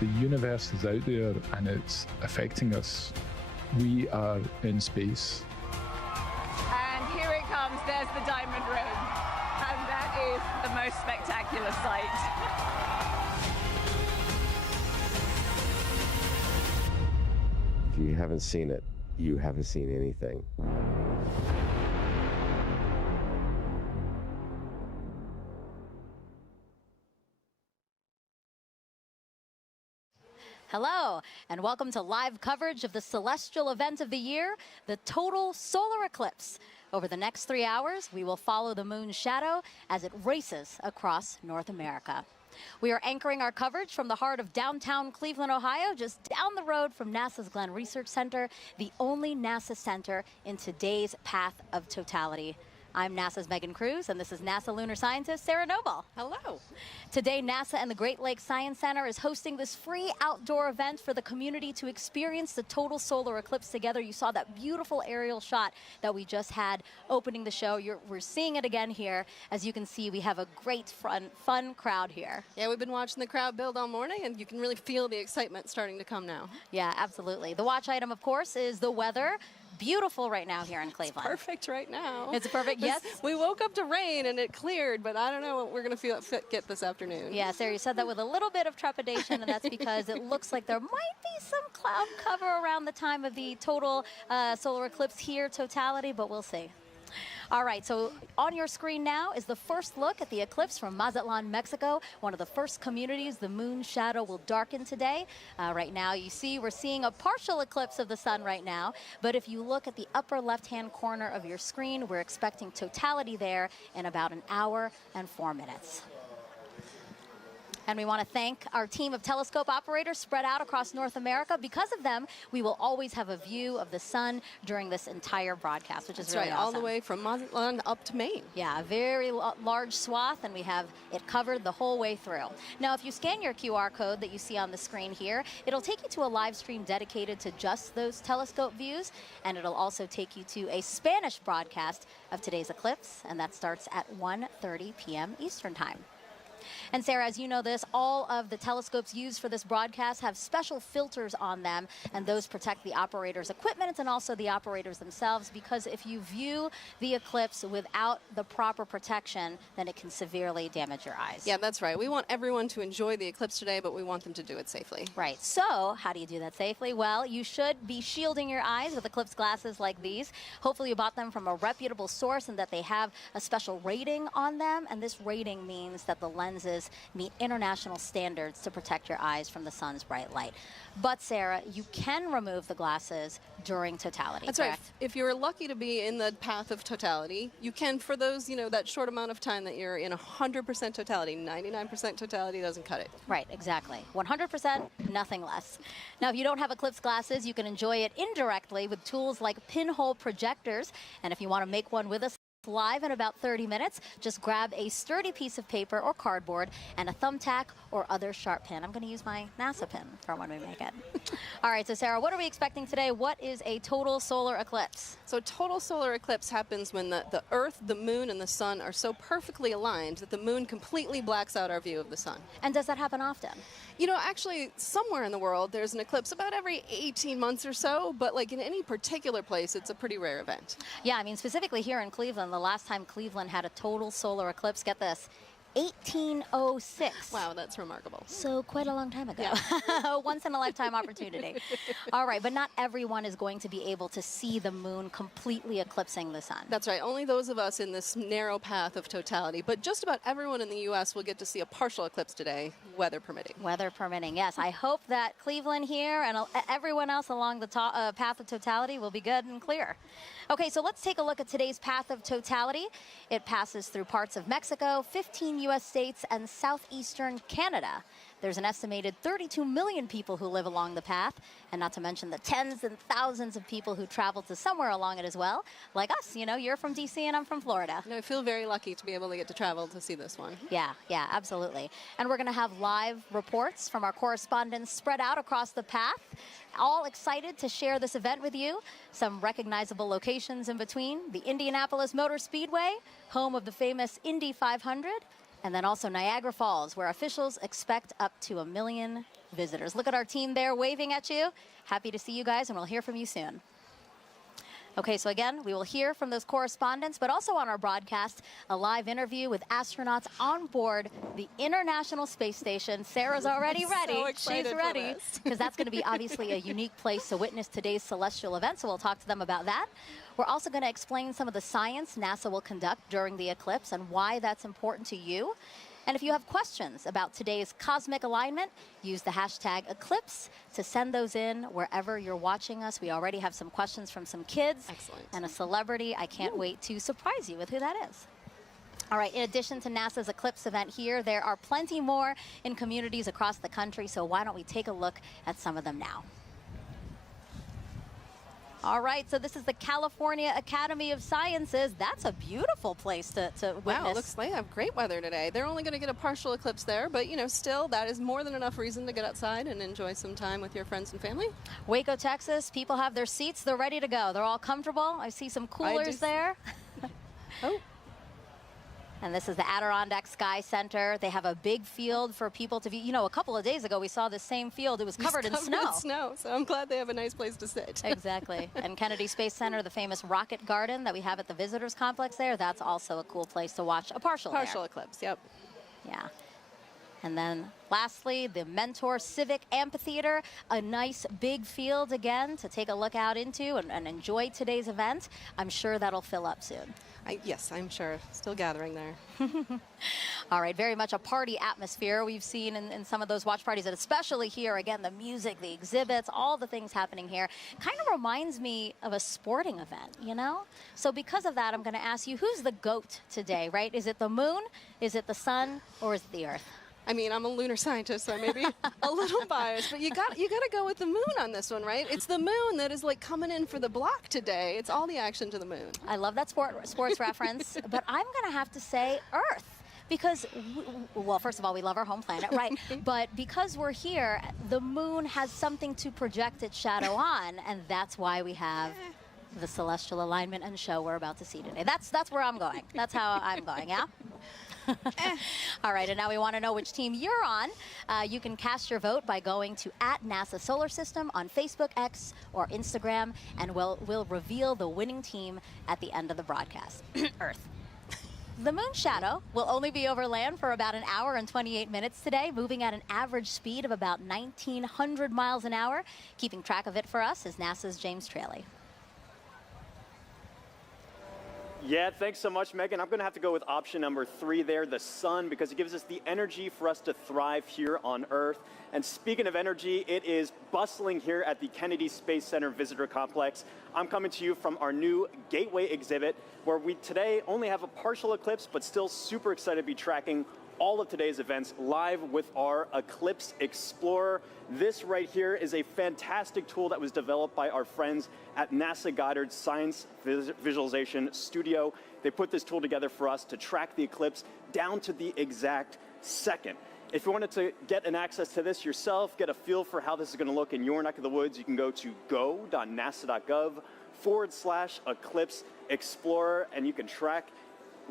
The universe is out there and it's affecting us. We are in space. And here it comes, there's the diamond ring. And that is the most spectacular sight. If you haven't seen it, you haven't seen anything. Hello, and welcome to live coverage of the celestial event of the year, the total solar eclipse. Over the next 3 hours, we will follow the moon's shadow as it races across North America. We are anchoring our coverage from the heart of downtown Cleveland, Ohio, just down the road from NASA's Glenn Research Center, the only NASA center in today's path of totality. I'm NASA's Megan Cruz, and this is NASA lunar scientist Sarah Noble. Hello. Today, NASA and the Great Lakes Science Center is hosting this free outdoor event for the community to experience the total solar eclipse together. You saw that beautiful aerial shot that we just had opening the show. We're seeing it again here. As you can see, we have a great fun crowd here. Yeah, we've been watching the crowd build all morning, and you can really feel the excitement starting to come now. Yeah, absolutely. The watch item, of course, is the weather. Beautiful right now here in Cleveland. It's perfect right now. It's perfect, yes. We woke up to rain and it cleared, but I don't know what we're going to get this afternoon. Yeah, Sarah, you said that with a little bit of trepidation, and that's because it looks like there might be some cloud cover around the time of the total solar eclipse here, totality, but we'll see. All right, so on your screen now is the first look at the eclipse from Mazatlan, Mexico, one of the first communities the moon's shadow will darken today. Right now, you see we're seeing a partial eclipse of the sun right now, but if you look at the upper left-hand corner of your screen, we're expecting totality there in about an hour and 4 minutes. And we want to thank our team of telescope operators spread out across North America. Because of them, we will always have a view of the sun during this entire broadcast, which is That's really right, awesome. all the way from Mazatlan up to Maine. Yeah, a very large swath, and we have it covered the whole way through. Now, if you scan your QR code that you see on the screen here, it'll take you to a live stream dedicated to just those telescope views, and it'll also take you to a Spanish broadcast of today's eclipse, and that starts at 1:30 p.m. Eastern Time. And Sarah, as you know this, all of the telescopes used for this broadcast have special filters on them, and those protect the operator's equipment and also the operators themselves, because if you view the eclipse without the proper protection, then it can severely damage your eyes. Yeah, that's right. We want everyone to enjoy the eclipse today, but we want them to do it safely. Right. So how do you do that safely? Well, you should be shielding your eyes with eclipse glasses like these. Hopefully you bought them from a reputable source and that they have a special rating on them, and this rating means that the lenses meet international standards to protect your eyes from the sun's bright light. But Sarah, you can remove the glasses during totality. That's correct? right. If you're lucky to be in the path of totality, you can, for those, that short amount of time that you're in 100% totality. 99% totality doesn't cut it. Right, exactly. 100%, nothing less. Now, if you don't have eclipse glasses, you can enjoy it indirectly with tools like pinhole projectors. And if you want to make one with us live in about 30 minutes, just grab a sturdy piece of paper or cardboard and a thumbtack or other sharp pin. I'm going to use my NASA pin for when we make it. All right, so Sarah, what are we expecting today? What is a total solar eclipse? So total solar eclipse happens when the Earth, the moon, and the sun are so perfectly aligned that the moon completely blacks out our view of the sun. And does that happen often? Actually, somewhere in the world, there's an eclipse about every 18 months or so, but like in any particular place, it's a pretty rare event. Yeah, I mean, specifically here in Cleveland, the last time Cleveland had a total solar eclipse, get this, 1806. Wow, that's remarkable. So quite a long time ago. Yeah. Once in a lifetime opportunity. All right, but not everyone is going to be able to see the moon completely eclipsing the sun. That's right. Only those of us in this narrow path of totality. But just about everyone in the U.S. will get to see a partial eclipse today, weather permitting. Weather permitting, yes. I hope that Cleveland here and everyone else along the path of totality will be good and clear. Okay, so let's take a look at today's path of totality. It passes through parts of Mexico, 15 U.S. states, and southeastern Canada. There's an estimated 32 million people who live along the path, and not to mention the tens and thousands of people who travel to somewhere along it as well, like us. You're from D.C. and I'm from Florida. I feel very lucky to be able to get to travel to see this one. Yeah, absolutely. And we're going to have live reports from our correspondents spread out across the path, all excited to share this event with you. Some recognizable locations in between: the Indianapolis Motor Speedway, home of the famous Indy 500, And then also Niagara Falls, where officials expect up to 1 million visitors. Look at our team there waving at you. Happy to see you guys, and we'll hear from you soon. Okay, so again, we will hear from those correspondents, but also on our broadcast, a live interview with astronauts on board the International Space Station. Sarah's already ready. So excited She's ready, because that's going to be obviously a unique place to witness today's celestial event, so we'll talk to them about that. We're also going to explain some of the science NASA will conduct during the eclipse and why that's important to you. And if you have questions about today's cosmic alignment, use the hashtag Eclipse to send those in wherever you're watching us. We already have some questions from some kids. Excellent. And a celebrity. I can't wait to surprise you with who that is. All right, in addition to NASA's Eclipse event here, there are plenty more in communities across the country, so why don't we take a look at some of them now. All right, so this is the California Academy of Sciences. That's a beautiful place to witness. Wow, looks like they have great weather today. They're only going to get a partial eclipse there, but you know, still, that is more than enough reason to get outside and enjoy some time with your friends and family. Waco, Texas, people have their seats. They're ready to go. They're all comfortable. I see some coolers there. Oh. And this is the Adirondack Sky Center. They have a big field for people to view. You know, a couple of days ago, we saw the same field. It was covered in snow. So I'm glad they have a nice place to sit. Exactly. And Kennedy Space Center, the famous rocket garden that we have at the visitors complex there, that's also a cool place to watch a partial eclipse, yep. Yeah. And then lastly, the Mentor Civic Amphitheater, a nice big field again to take a look out into and enjoy today's event. I'm sure that'll fill up soon. Yes, I'm sure. Still gathering there. All right, very much a party atmosphere we've seen in some of those watch parties, and especially here, again, the music, the exhibits, all the things happening here. Kind of reminds me of a sporting event, you know? So because of that, I'm going to ask you, who's the GOAT today, right? Is it the moon, is it the sun, or is it the Earth? I mean, I'm a lunar scientist, so I may be a little biased, but you got to go with the moon on this one, right? It's the moon that is like coming in for the block today. It's all the action to the moon. I love that sports reference, but I'm going to have to say Earth. Because, well, first of all, we love our home planet, right? But because we're here, the moon has something to project its shadow on, and that's why we have the celestial alignment and show we're about to see today. That's where I'm going. That's how I'm going, yeah? All right, and now we want to know which team you're on. You can cast your vote by going to @NASA Solar System on Facebook, X, or Instagram, and we'll reveal the winning team at the end of the broadcast. Earth. The moon shadow will only be over land for about 1 hour and 28 minutes today, moving at an average speed of about 1,900 miles an hour. Keeping track of it for us is NASA's James Traley. Yeah, thanks so much, Megan. I'm going to have to go with option number 3 there, the sun, because it gives us the energy for us to thrive here on Earth. And speaking of energy, it is bustling here at the Kennedy Space Center Visitor Complex. I'm coming to you from our new Gateway exhibit, where we today only have a partial eclipse, but still super excited to be tracking all of today's events live with our Eclipse Explorer. This right here is a fantastic tool that was developed by our friends at NASA Goddard Science Visualization Studio. They put this tool together for us to track the eclipse down to the exact second. If you wanted to get an access to this yourself, get a feel for how this is going to look in your neck of the woods, you can go to go.nasa.gov/Eclipse Explorer, and you can track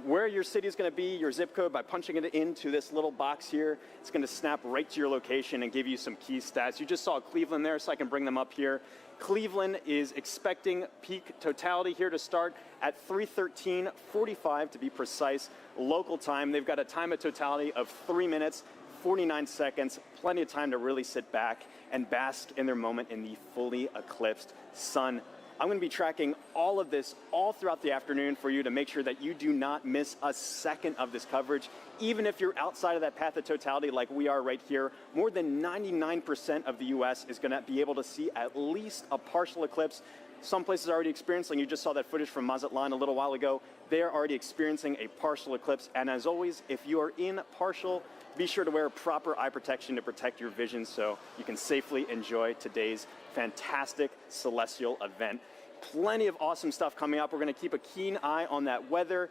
where your city is going to be, your zip code, by punching it into this little box here. It's going to snap right to your location and give you some key stats. You just saw Cleveland there, so I can bring them up here. Cleveland is expecting peak totality here to start at 3:13:45 to be precise, local time. They've got a time of totality of 3 minutes, 49 seconds, plenty of time to really sit back and bask in their moment in the fully eclipsed sun. I'm going to be tracking all of this all throughout the afternoon for you to make sure that you do not miss a second of this coverage. Even if you're outside of that path of totality like we are right here, more than 99% of the U.S. is going to be able to see at least a partial eclipse. Some places are already experiencing, you just saw that footage from Mazatlan a little while ago, they are already experiencing a partial eclipse. And as always, if you are in partial, be sure to wear proper eye protection to protect your vision so you can safely enjoy today's fantastic celestial event. Plenty of awesome stuff coming up. We're going to keep a keen eye on that weather.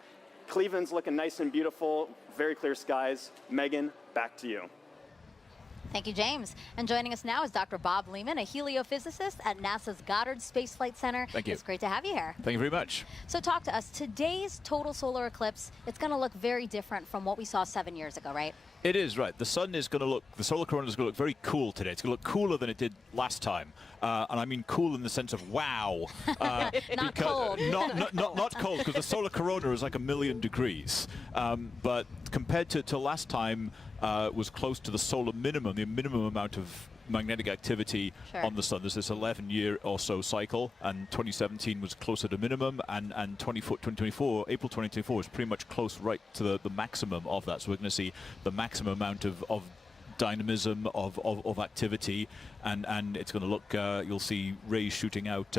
Cleveland's looking nice and beautiful, very clear skies. Megan, back to you. Thank you, James. And joining us now is Dr. Bob Lehman, a heliophysicist at NASA's Goddard Space Flight Center. Thank you. It's great to have you here. Thank you very much. So talk to us. Today's total solar eclipse, it's going to look very different from what we saw 7 years ago, right? It is, right. The sun is going to look, the solar corona is going to look very cool today. It's going to look cooler than it did last time. And I mean cool in the sense of wow. Not cold. Not cold, because the solar corona is like 1,000,000 degrees. But compared to last time, was close to the solar minimum, the minimum amount of magnetic activity on the sun. There's this 11-year or so cycle, and 2017 was closer to minimum, and 2024, April 2024 is pretty much close right to the maximum of that. So we're going to see the maximum amount of dynamism, of activity, and it's going to look, you'll see rays shooting out.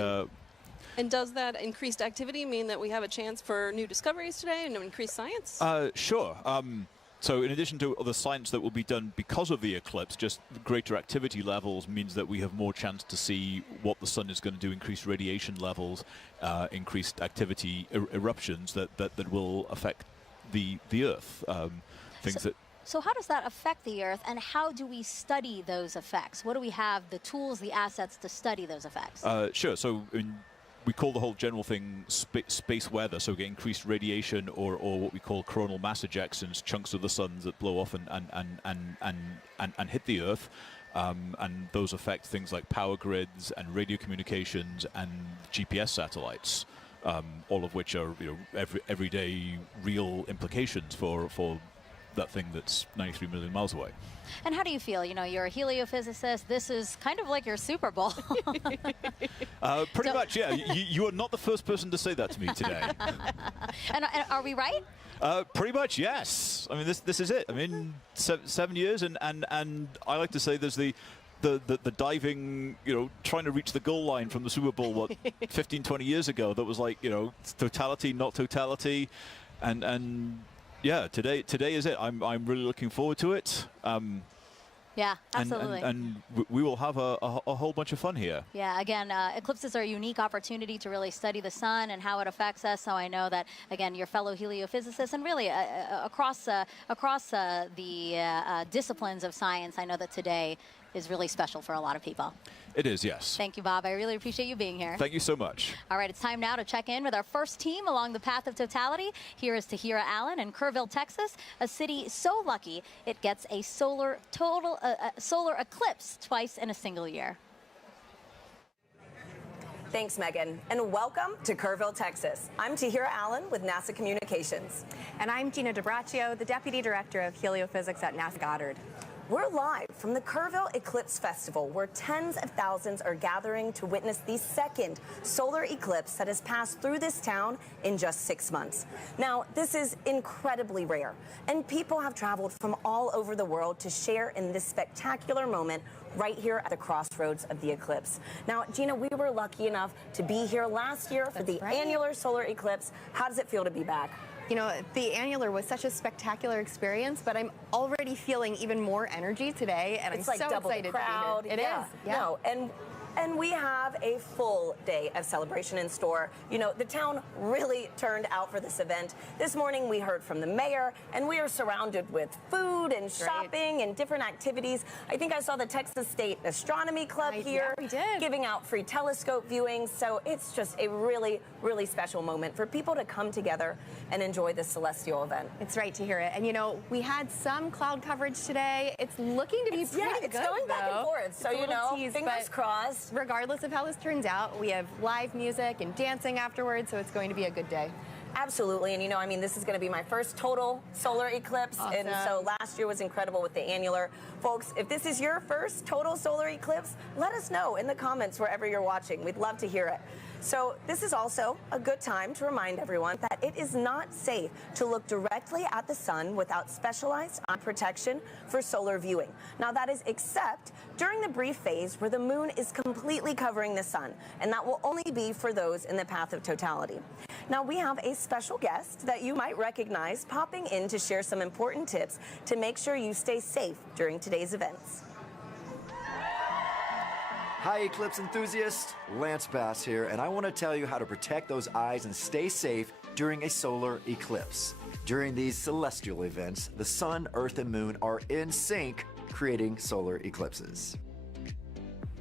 And does that increased activity mean that we have a chance for new discoveries today and increased science? Sure. So in addition to the science that will be done because of the eclipse, just greater activity levels means that we have more chance to see what the sun is going to do, increased radiation levels, increased activity eruptions that will affect the Earth. So how does that affect the Earth, and how do we study those effects? What do we have, the tools, the assets to study those effects? Sure. So we call the whole general thing space weather, so we get increased radiation or what we call coronal mass ejections, chunks of the sun that blow off and hit the Earth. And those affect things like power grids and radio communications and GPS satellites, all of which are everyday real implications for that thing that's 93 million miles away. And how do you feel? You know, you're a heliophysicist. This is kind of like your Super Bowl. Pretty much, yeah. You are not the first person to say that to me today. and are we right? Pretty much, yes. I mean, this is it. I mean, 7 years, and I like to say there's the diving, trying to reach the goal line from the Super Bowl, what, 15, 20 years ago, that was like, totality, not totality, and yeah, today is it. I'm really looking forward to it. Yeah, absolutely. And we will have a whole bunch of fun here. Yeah, again, eclipses are a unique opportunity to really study the sun and how it affects us. So I know that, again, your fellow heliophysicists and really across the disciplines of science, I know that today is really special for a lot of people. It is, yes. Thank you, Bob. I really appreciate you being here. Thank you so much. All right, it's time now to check in with our first team along the path of totality. Here is Tahira Allen in Kerrville, Texas, a city so lucky it gets a solar eclipse twice in a single year. Thanks, Megan, and welcome to Kerrville, Texas. I'm Tahira Allen with NASA Communications. And I'm Gina DiBraccio, the Deputy Director of Heliophysics at NASA Goddard. We're live from the Kerrville Eclipse Festival, where tens of thousands are gathering to witness the second solar eclipse that has passed through this town in just 6 months. Now, this is incredibly rare, and people have traveled from all over the world to share in this spectacular moment right here at the crossroads of the eclipse. Now, Gina, we were lucky enough to be here last year for the annular solar eclipse. How does it feel to be back? You know, the annular was such a spectacular experience, but I'm already feeling even more energy today, and it's I'm like so double excited the crowd. to be here. It is. Yeah. No, and we have a full day of celebration in store. You know, the town really turned out for this event. This morning we heard from the mayor, and we are surrounded with food and shopping and different activities. I think I saw the Texas State Astronomy Club here giving out free telescope viewings. So it's just a really, really special moment for people to come together and enjoy this celestial event. It's right to hear it. And you know, we had some cloud coverage today. It's looking to be pretty good. It's going back and forth. So, you know, fingers crossed. Regardless of how this turns out, we have live music and dancing afterwards, so it's going to be a good day. Absolutely, and you know, I mean, this is going to be my first total solar eclipse, and so last year was incredible with the annular. Folks, if this is your first total solar eclipse, let us know in the comments wherever you're watching. We'd love to hear it. So this is also a good time to remind everyone that it is not safe to look directly at the sun without specialized eye protection for solar viewing. Now that is except during the brief phase where the moon is completely covering the sun, and that will only be for those in the path of totality. Now we have a special guest that you might recognize popping in to share some important tips to make sure you stay safe during today's events. Hi, Eclipse enthusiasts. Lance Bass here, and I want to tell you how to protect those eyes and stay safe during a solar eclipse. During these celestial events, the sun, earth, and moon are in sync creating solar eclipses.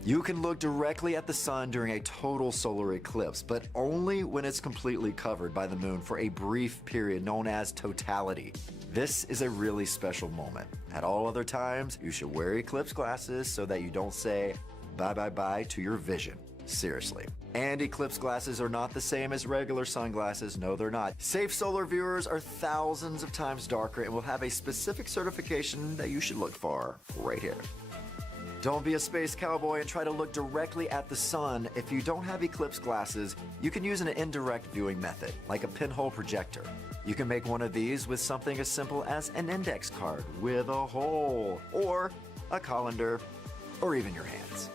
You can look directly at the sun during a total solar eclipse, but only when it's completely covered by the moon for a brief period known as totality. This is a really special moment. At all other times, you should wear eclipse glasses so that you don't say bye-bye-bye to your vision. Seriously. And eclipse glasses are not the same as regular sunglasses. No, they're not. Safe solar viewers are thousands of times darker and will have a specific certification that you should look for right here. Don't be a space cowboy and try to look directly at the sun. If you don't have eclipse glasses, you can use an indirect viewing method, like a pinhole projector. You can make one of these with something as simple as an index card with a hole, or a colander, or even your hands.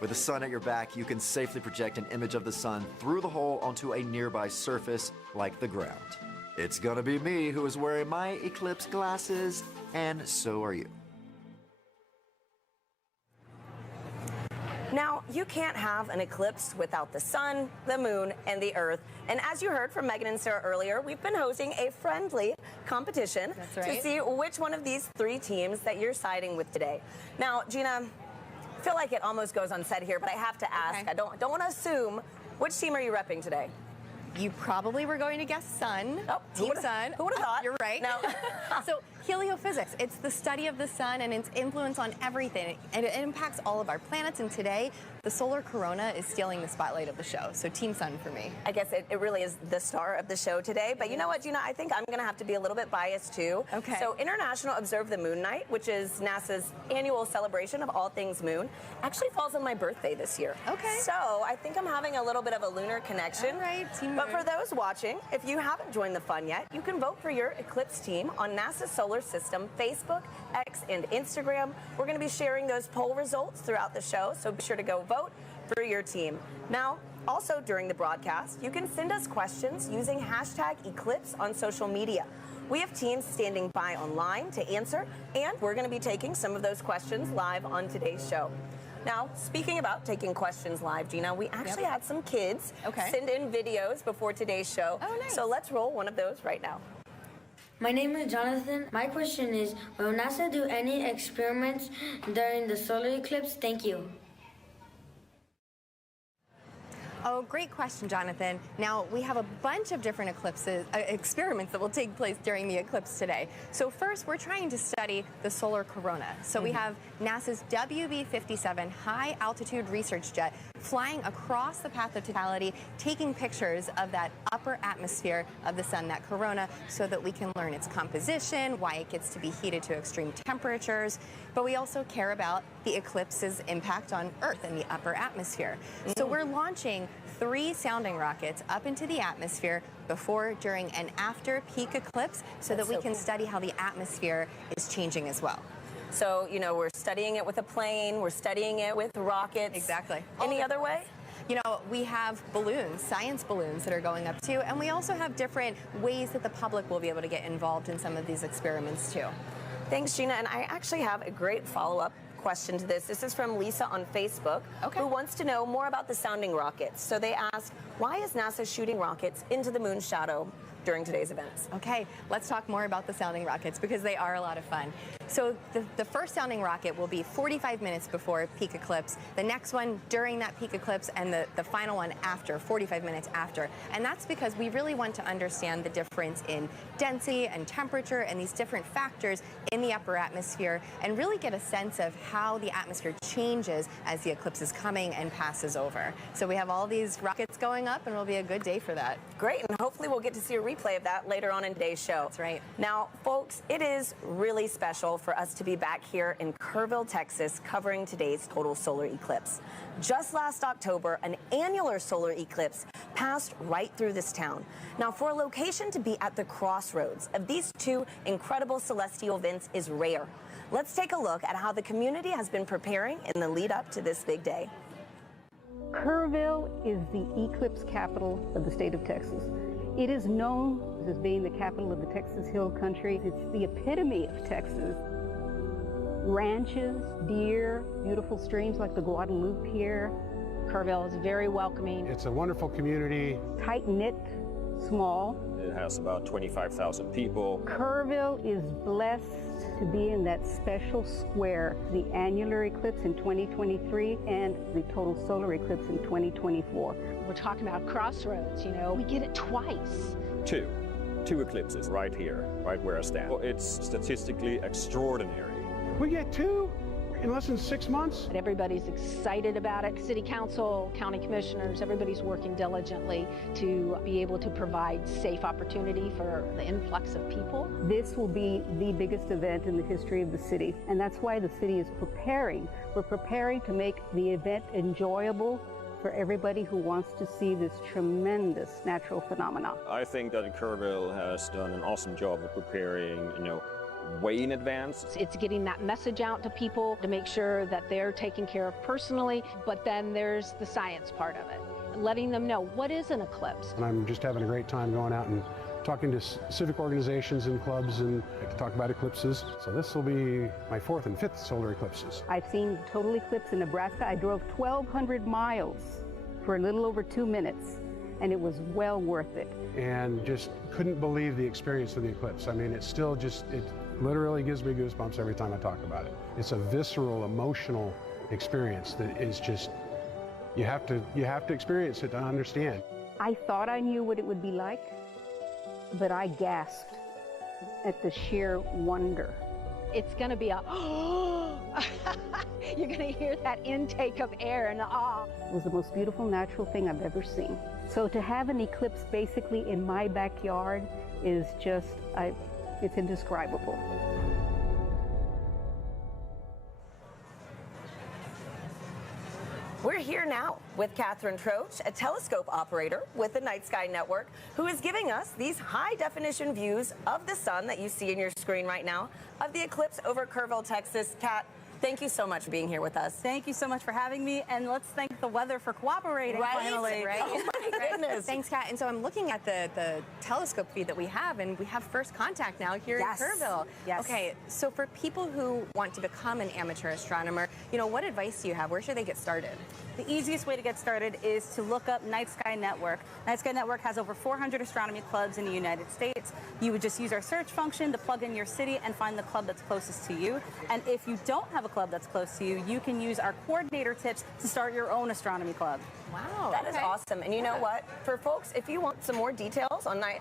With the sun at your back, you can safely project an image of the sun through the hole onto a nearby surface, like the ground. It's gonna be me who is wearing my eclipse glasses, and so are you. Now, you can't have an eclipse without the sun, the moon, and the earth. And as you heard from Megan and Sarah earlier, we've been hosting a friendly competition to see which one of these three teams that you're siding with today. Now, Gina, I feel like it almost goes unsaid here, but I have to ask. Okay. I don't want to assume. Which team are you repping today? You probably were going to guess sun. Oh, Team Sun. Who would have thought? You're right. No. So heliophysics, it's the study of the sun and its influence on everything. And it impacts all of our planets. And today, the solar corona is stealing the spotlight of the show. So Team Sun for me. I guess it really is the star of the show today. But you know what, Gina? I think I'm going to have to be a little bit biased, too. Okay. So International Observe the Moon Night, which is NASA's annual celebration of all things moon, actually falls on my birthday this year. Okay. So I think I'm having a little bit of a lunar connection. All right, Team But Moon. for those watching, if you haven't joined the fun yet, you can vote for your Eclipse team on NASA's Solar System Facebook, X, and Instagram. We're going to be sharing those poll results throughout the show, so be sure to go vote for your team. Now, also during the broadcast, you can send us questions using hashtag Eclipse on social media. We have teams standing by online to answer, and we're going to be taking some of those questions live on today's show. Now, speaking about taking questions live, Gina, we actually had some kids send in videos before today's show. Oh, nice. So let's roll one of those right now. My name is Jonathan. My question is, will NASA do any experiments during the solar eclipse? Thank you. Oh, great question, Jonathan. Now, we have a bunch of different experiments that will take place during the eclipse today. So first, we're trying to study the solar corona. So we have NASA's WB-57 high-altitude research jet flying across the path of totality, taking pictures of that upper atmosphere of the sun, that corona, so that we can learn its composition, why it gets to be heated to extreme temperatures. But we also care about the eclipse's impact on Earth and the upper atmosphere. So we're launching 3 sounding rockets up into the atmosphere before, during, and after peak eclipse so that we can study how the atmosphere is changing as well. So, you know, we're studying it with a plane, we're studying it with rockets. Exactly. Any other way? You know, we have balloons, science balloons that are going up too, and we also have different ways that the public will be able to get involved in some of these experiments too. Thanks, Gina, and I actually have a great follow-up question to this. This is from Lisa on Facebook, who wants to know more about the sounding rockets. So they ask, why is NASA shooting rockets into the moon's shadow during today's events? Okay, let's talk more about the sounding rockets because they are a lot of fun. So the first sounding rocket will be 45 minutes before peak eclipse, the next one during that peak eclipse, and the final one after, 45 minutes after. And that's because we really want to understand the difference in density and temperature and these different factors in the upper atmosphere and really get a sense of how the atmosphere changes as the eclipse is coming and passes over. So we have all these rockets going up and it'll be a good day for that. Great, and hopefully we'll get to see a replay of that later on in today's show. That's right. Now, folks, it is really special for us to be back here in Kerrville, Texas, covering today's total solar eclipse. Just last October, an annular solar eclipse passed right through this town. Now, for a location to be at the crossroads of these two incredible celestial events is rare. Let's take a look at how the community has been preparing in the lead up to this big day. Kerrville is the eclipse capital of the state of Texas. It is known as being the capital of the Texas Hill Country. It's the epitome of Texas. Ranches, deer, beautiful streams like the Guadalupe here. Kerrville is very welcoming. It's a wonderful community. Tight-knit small. It has about 25,000 people. Kerrville is blessed to be in that special square, the annular eclipse in 2023 and the total solar eclipse in 2024. We're talking about crossroads, you know, we get it twice. Two eclipses right here, right where I stand. Well, it's statistically extraordinary. We get two in less than 6 months? Everybody's excited about it. City council, county commissioners, everybody's working diligently to be able to provide safe opportunity for the influx of people. This will be the biggest event in the history of the city, and that's why the city is preparing. We're preparing to make the event enjoyable for everybody who wants to see this tremendous natural phenomenon. I think that Kerrville has done an awesome job of preparing, you know, way in advance. It's getting that message out to people to make sure that they're taken care of personally, but then there's the science part of it, letting them know what is an eclipse. And I'm just having a great time going out and talking to civic organizations and clubs, and I can talk about eclipses. So this will be my 4th and 5th solar eclipses. I've seen total eclipse in Nebraska. I drove 1,200 miles for a little over 2 minutes, and it was well worth it. And just couldn't believe the experience of the eclipse. I mean, it's still just, it literally gives me goosebumps every time I talk about it. It's a visceral, emotional experience that is just, you have to experience it to understand. I thought I knew what it would be like, but I gasped at the sheer wonder. It's going to be a, you're going to hear that intake of air and awe. It was the most beautiful natural thing I've ever seen. So to have an eclipse basically in my backyard is just, it's indescribable. We're here now with Catherine Troach, a telescope operator with the Night Sky Network, who is giving us these high-definition views of the sun that you see in your screen right now, of the eclipse over Kerrville, Texas. Kat, thank you so much for being here with us. Thank you so much for having me, and let's thank the weather for cooperating finally. Right? Oh my goodness. Thanks, Kat. And so I'm looking at the telescope feed that we have, and we have first contact now here in Kerrville. Yes. Okay, so for people who want to become an amateur astronomer, you know, what advice do you have? Where should they get started? The easiest way to get started is to look up Night Sky Network. Night Sky Network has over 400 astronomy clubs in the United States. You would just use our search function to plug in your city and find the club that's closest to you. And if you don't have a club that's close to you, you can use our coordinator tips to start your own astronomy club. Wow, that is awesome. And you know what? For folks, if you want some more details on the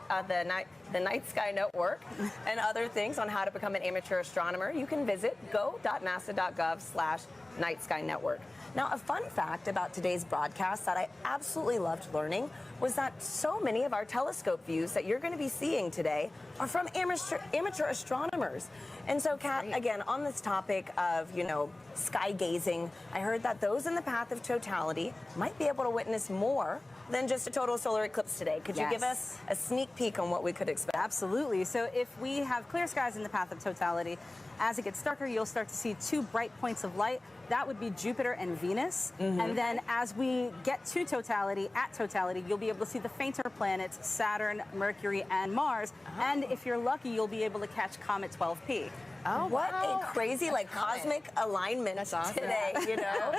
Night Sky Network and other things on how to become an amateur astronomer, you can visit go.nasa.gov/Night Sky Network. Now, a fun fact about today's broadcast that I absolutely loved learning was that so many of our telescope views that you're going to be seeing today are from amateur astronomers. And so, Kat, again, on this topic of, you know, sky gazing, I heard that those in the path of totality might be able to witness more than just a total solar eclipse today. Could you give us a sneak peek on what we could expect? Absolutely. So if we have clear skies in the path of totality, as it gets darker, you'll start to see two bright points of light. That would be Jupiter and Venus. And then as we get to totality, at totality, you'll be able to see the fainter planets, Saturn, Mercury, and Mars. And if you're lucky, you'll be able to catch Comet 12P. Oh, what a crazy, like, cosmic alignment today, you know?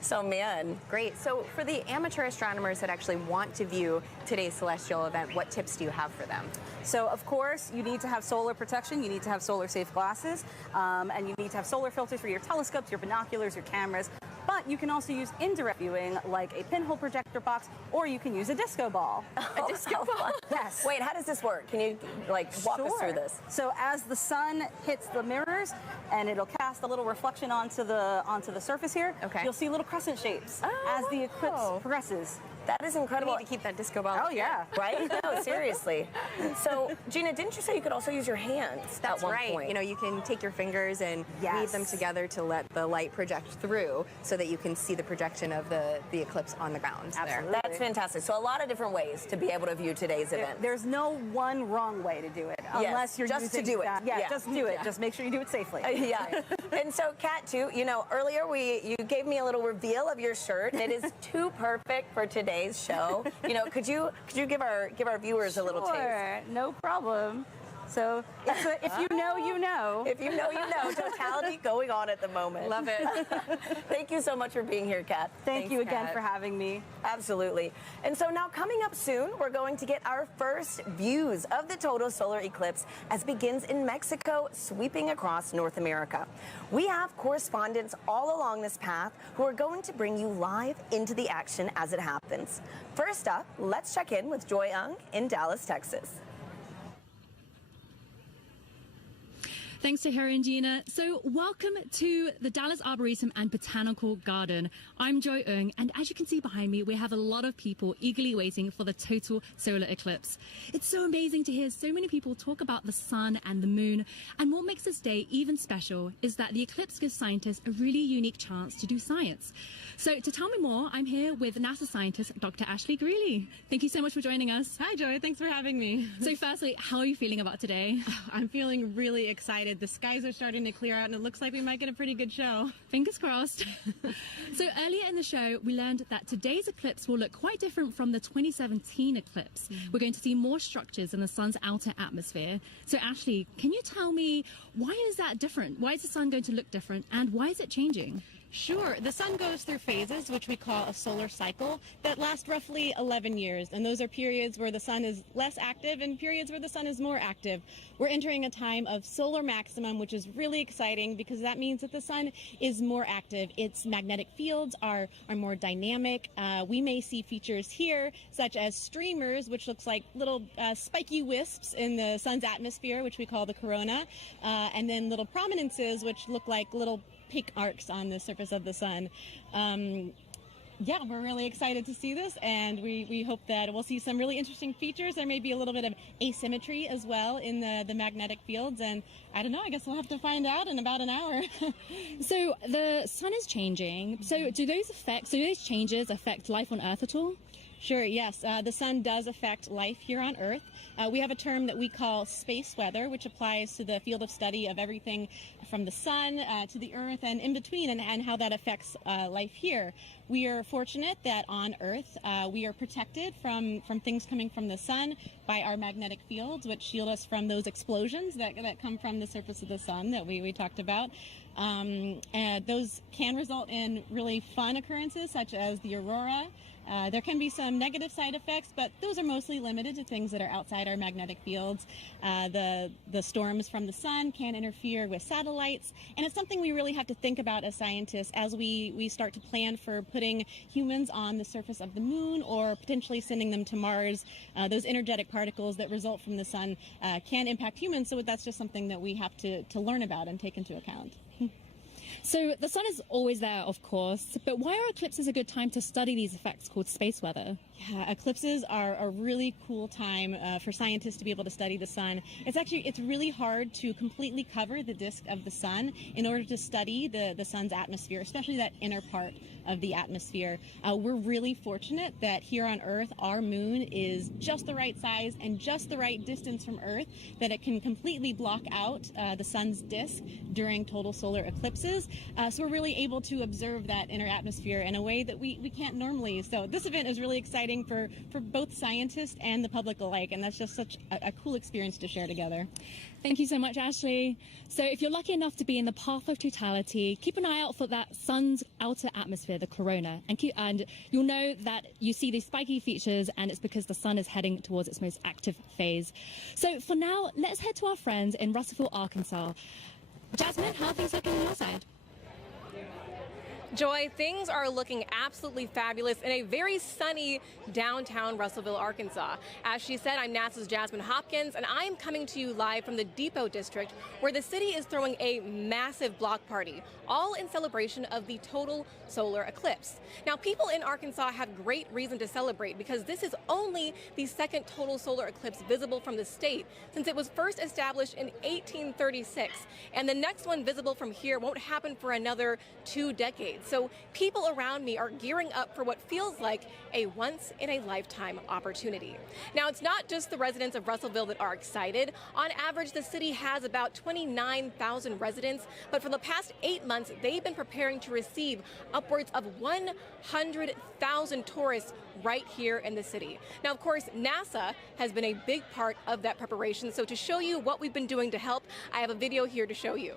So, man. Great. So for the amateur astronomers that actually want to view today's celestial event, what tips do you have for them? So, of course, you need to have solar protection. You need to have solar-safe glasses. And you need to have solar filters for your telescopes, your binoculars, your cameras. But you can also use indirect viewing, like a pinhole projector box, or you can use a disco ball. A disco ball? Yes. Wait, how does this work? Can you, like, walk us through this? So as the sun hits the mirrors, and it'll cast a little reflection onto the surface here, you'll see little crescent shapes as the eclipse progresses. That is incredible. We need to keep that disco ball. Oh, yeah. Right? No, seriously. So, Gina, didn't you say you could also use your hands That's at one right. point? You know, you can take your fingers and weave them together to let the light project through so that you can see the projection of the eclipse on the ground. Absolutely. There. That's fantastic. So a lot of different ways to be able to view today's event. There's no one wrong way to do it, unless you're just using to do it. Just do it. Just make sure you do it safely. Yeah. And so, Kat, too, you know, earlier you gave me a little reveal of your shirt. It is too perfect for today's show. You know, could you give our viewers a little taste? Sure, no problem. So if you know, you know. If you know, you know. Totality going on at the moment. Love it. Thank you so much for being here, Kat. Thank you again Kat. for having me. Absolutely. And so now coming up soon, we're going to get our first views of the total solar eclipse as it begins in Mexico, sweeping across North America. We have correspondents all along this path who are going to bring you live into the action as it happens. First up, let's check in with Joy Ung in Dallas, Texas. Thanks to Harry and Gina. So welcome to the Dallas Arboretum and Botanical Garden. I'm Joy Ung, and as you can see behind me, we have a lot of people eagerly waiting for the total solar eclipse. It's so amazing to hear so many people talk about the sun and the moon, and what makes this day even special is that the eclipse gives scientists a really unique chance to do science. So to tell me more, I'm here with NASA scientist Dr. Ashley Greeley. Thank you so much for joining us. Hi, Joy. Thanks for having me. So firstly, how are you feeling about today? I'm feeling really excited. The skies are starting to clear out, and it looks like we might get a pretty good show. Fingers crossed. So earlier in the show, we learned that today's eclipse will look quite different from the 2017 eclipse. We're going to see more structures in the sun's outer atmosphere. So Ashley, can you tell me, why is that different? Why is the sun going to look different, and why is it changing? Sure. The sun goes through phases, which we call a solar cycle, that last roughly 11 years. And those are periods where the sun is less active and periods where the sun is more active. We're entering a time of solar maximum, which is really exciting because that means that the sun is more active. Its magnetic fields are more dynamic. We may see features here, such as streamers, which looks like little spiky wisps in the sun's atmosphere, which we call the corona, and then little prominences, which look like little pink arcs on the surface of the sun. Yeah, we're really excited to see this, and we hope that we'll see some really interesting features. There may be a little bit of asymmetry as well in the magnetic fields, and I don't know, I guess we'll have to find out in about an hour. So the sun is changing. So do those changes affect life on Earth at all? Sure, yes. The sun does affect life here on Earth. We have a term that we call space weather, which applies to the field of study of everything from the sun to the Earth and in between, and how that affects life here. We are fortunate that on Earth we are protected from things coming from the sun by our magnetic fields, which shield us from those explosions that come from the surface of the sun that we talked about. And those can result in really fun occurrences, such as the aurora. There can be some negative side effects, but those are mostly limited to things that are outside our magnetic fields. The storms from the sun can interfere with satellites, and it's something we really have to think about as scientists as we start to plan for putting humans on the surface of the moon or potentially sending them to Mars. Those energetic particles that result from the sun can impact humans, so that's just something that we have to learn about and take into account. So the sun is always there, of course, but why are eclipses a good time to study these effects called space weather? Yeah, eclipses are a really cool time for scientists to be able to study the sun. It's really hard to completely cover the disk of the sun in order to study the sun's atmosphere, especially that inner part of the atmosphere. We're really fortunate that here on Earth, our moon is just the right size and just the right distance from Earth that it can completely block out the sun's disk during total solar eclipses. So we're really able to observe that inner atmosphere in a way that we can't normally. So this event is really exciting for both scientists and the public alike, and that's just such a cool experience to share together. Thank you so much, Ashley. So if you're lucky enough to be in the path of totality, keep an eye out for that sun's outer atmosphere, the corona, and you'll know that you see these spiky features, and it's because the sun is heading towards its most active phase. So for now, let's head to our friends in Russellville, Arkansas. Jasmine, how are things looking on your side? Joy, things are looking absolutely fabulous in a very sunny downtown Russellville, Arkansas. As she said, I'm NASA's Jasmine Hopkins, and I am coming to you live from the Depot District, where the city is throwing a massive block party, all in celebration of the total solar eclipse. Now, people in Arkansas have great reason to celebrate because this is only the second total solar eclipse visible from the state since it was first established in 1836, and the next one visible from here won't happen for another 2 decades. So people around me are gearing up for what feels like a once-in-a-lifetime opportunity. Now, it's not just the residents of Russellville that are excited. On average, the city has about 29,000 residents, but for the past 8 months, they've been preparing to receive upwards of 100,000 tourists right here in the city. Now, of course, NASA has been a big part of that preparation, so to show you what we've been doing to help, I have a video here to show you.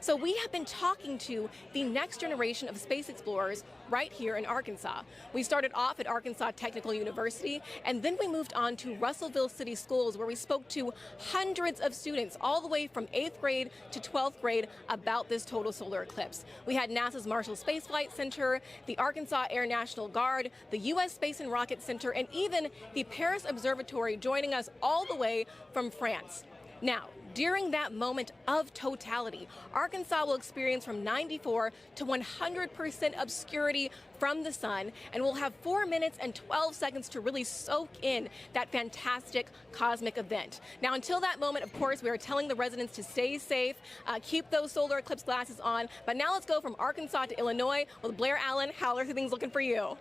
So we have been talking to the next generation of space explorers right here in Arkansas. We started off at Arkansas Technical University, and then we moved on to Russellville City Schools, where we spoke to hundreds of students all the way from 8th grade to 12th grade about this total solar eclipse. We had NASA's Marshall Space Flight Center, the Arkansas Air National Guard, the U.S. Space and Rocket Center, and even the Paris Observatory joining us all the way from France. Now, during that moment of totality, Arkansas will experience from 94 to 100% obscurity from the sun, and we'll have 4 minutes and 12 seconds to really soak in that fantastic cosmic event. Now, until that moment, of course, we are telling the residents to stay safe, keep those solar eclipse glasses on. But now let's go from Arkansas to Illinois with Blair Allen. How are things looking for you?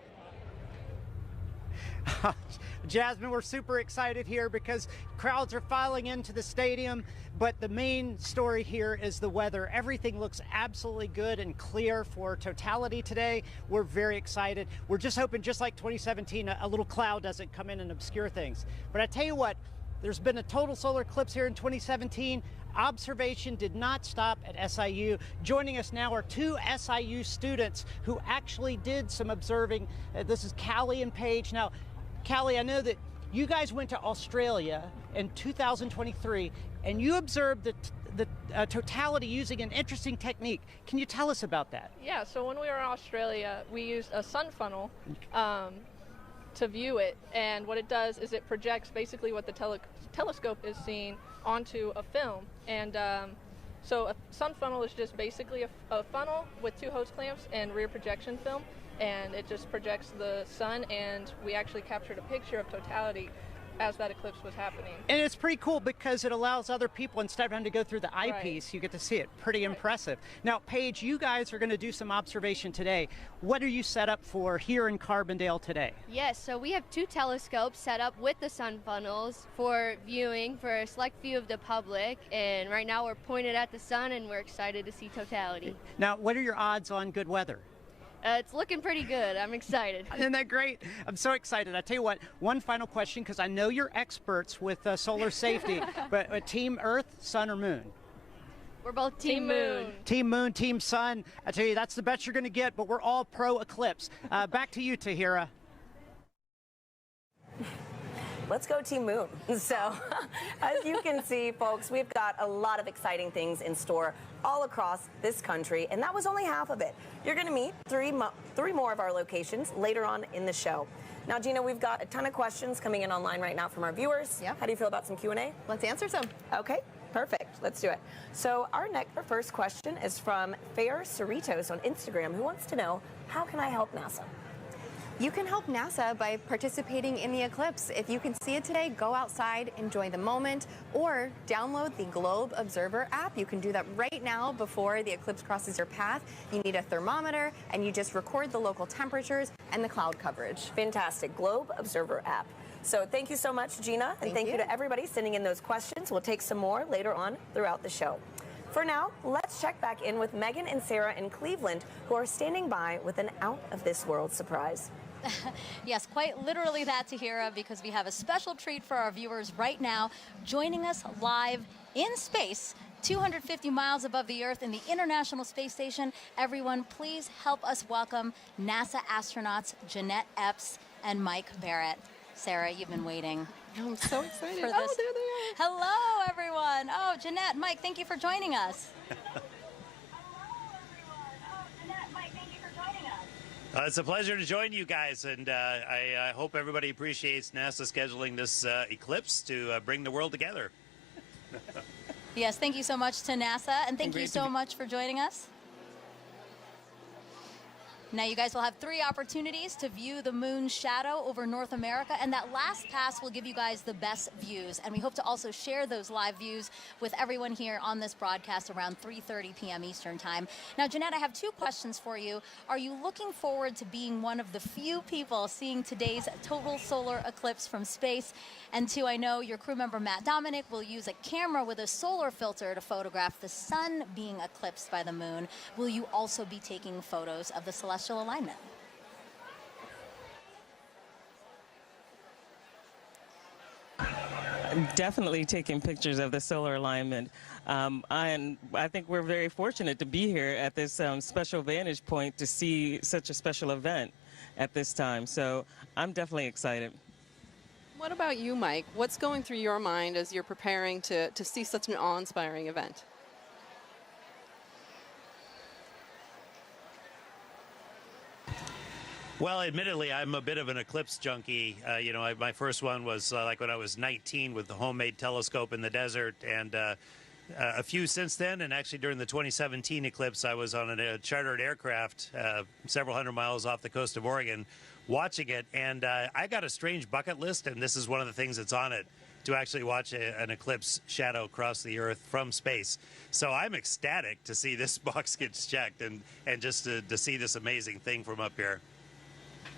Jasmine, we're super excited here because crowds are filing into the stadium, but the main story here is the weather. Everything looks absolutely good and clear for totality today. We're very excited. We're just hoping, just like 2017, a little cloud doesn't come in and obscure things. But I tell you what, there's been a total solar eclipse here in 2017. Observation did not stop at SIU. Joining us now are 2 SIU students who actually did some observing. This is Callie and Paige. Now, Callie, I know that you guys went to Australia in 2023 and you observed the totality using an interesting technique. Can you tell us about that? Yeah, so when we were in Australia, we used a sun funnel to view it, and what it does is it projects basically what the telescope is seeing onto a film. And so a sun funnel is just basically a funnel with 2 hose clamps and rear projection film, and it just projects the sun, and we actually captured a picture of totality as that eclipse was happening. And it's pretty cool because it allows other people, instead of having to go through the eyepiece, you get to see it. Pretty impressive. Now, Paige, you guys are going to do some observation today. What are you set up for here in Carbondale today? Yes, so we have 2 telescopes set up with the sun funnels for viewing for a select view of the public, and right now we're pointed at the sun and we're excited to see totality. Now, what are your odds on good weather? It's looking pretty good. I'm excited. Isn't that great? I'm so excited. I tell you what, one final question, because I know you're experts with solar safety, but Team Earth, Sun, or Moon? We're both Team Moon. Team Moon, Team Sun. I tell you, that's the best you're going to get, but we're all pro eclipse. Back to you, Tahira. Let's go Team Moon. So, as you can see, folks, we've got a lot of exciting things in store all across this country, and that was only half of it. You're going to meet three more of our locations later on in the show. Now, Gina, we've got a ton of questions coming in online right now from our viewers. Yep. How do you feel about some Q&A? Let's answer some. Okay, perfect. Let's do it. So our first question is from Fair Cerritos on Instagram, who wants to know, how can I help NASA? You can help NASA by participating in the eclipse. If you can see it today, go outside, enjoy the moment, or download the Globe Observer app. You can do that right now before the eclipse crosses your path. You need a thermometer, and you just record the local temperatures and the cloud coverage. Fantastic. Globe Observer app. So thank you so much, Gina, and thank you to everybody sending in those questions. We'll take some more later on throughout the show. For now, let's check back in with Megan and Sarah in Cleveland, who are standing by with an out-of-this-world surprise. Yes, quite literally that, Tahira, because we have a special treat for our viewers right now. Joining us live in space, 250 miles above the Earth in the International Space Station. Everyone, please help us welcome NASA astronauts Jeanette Epps and Mike Barrett. Sarah, you've been waiting. I'm so excited. For this. Oh, there they are. Hello, everyone. Oh, Jeanette, Mike, thank you for joining us. It's a pleasure to join you guys, and I hope everybody appreciates NASA scheduling this eclipse to bring the world together. Yes, thank you so much to NASA, and thank you so much for joining us. Now you guys will have 3 opportunities to view the moon's shadow over North America, and that last pass will give you guys the best views. And we hope to also share those live views with everyone here on this broadcast around 3:30 p.m. Eastern Time. Now, Jeanette, I have 2 questions for you. Are you looking forward to being one of the few people seeing today's total solar eclipse from space? And 2, I know your crew member Matt Dominic will use a camera with a solar filter to photograph the sun being eclipsed by the moon. Will you also be taking photos of the celestial alignment? I'm definitely taking pictures of the solar alignment. And I think we're very fortunate to be here at this special vantage point to see such a special event at this time. So I'm definitely excited. What about you, Mike? What's going through your mind as you're preparing to see such an awe-inspiring event? Well, admittedly, I'm a bit of an eclipse junkie. You know, my first one was like when I was 19 with the homemade telescope in the desert, and a few since then. And actually, during the 2017 eclipse, I was on a chartered aircraft several hundred miles off the coast of Oregon watching it. And I got a strange bucket list, and this is one of the things that's on it, to actually watch an eclipse shadow cross the Earth from space. So I'm ecstatic to see this box gets checked and just to see this amazing thing from up here.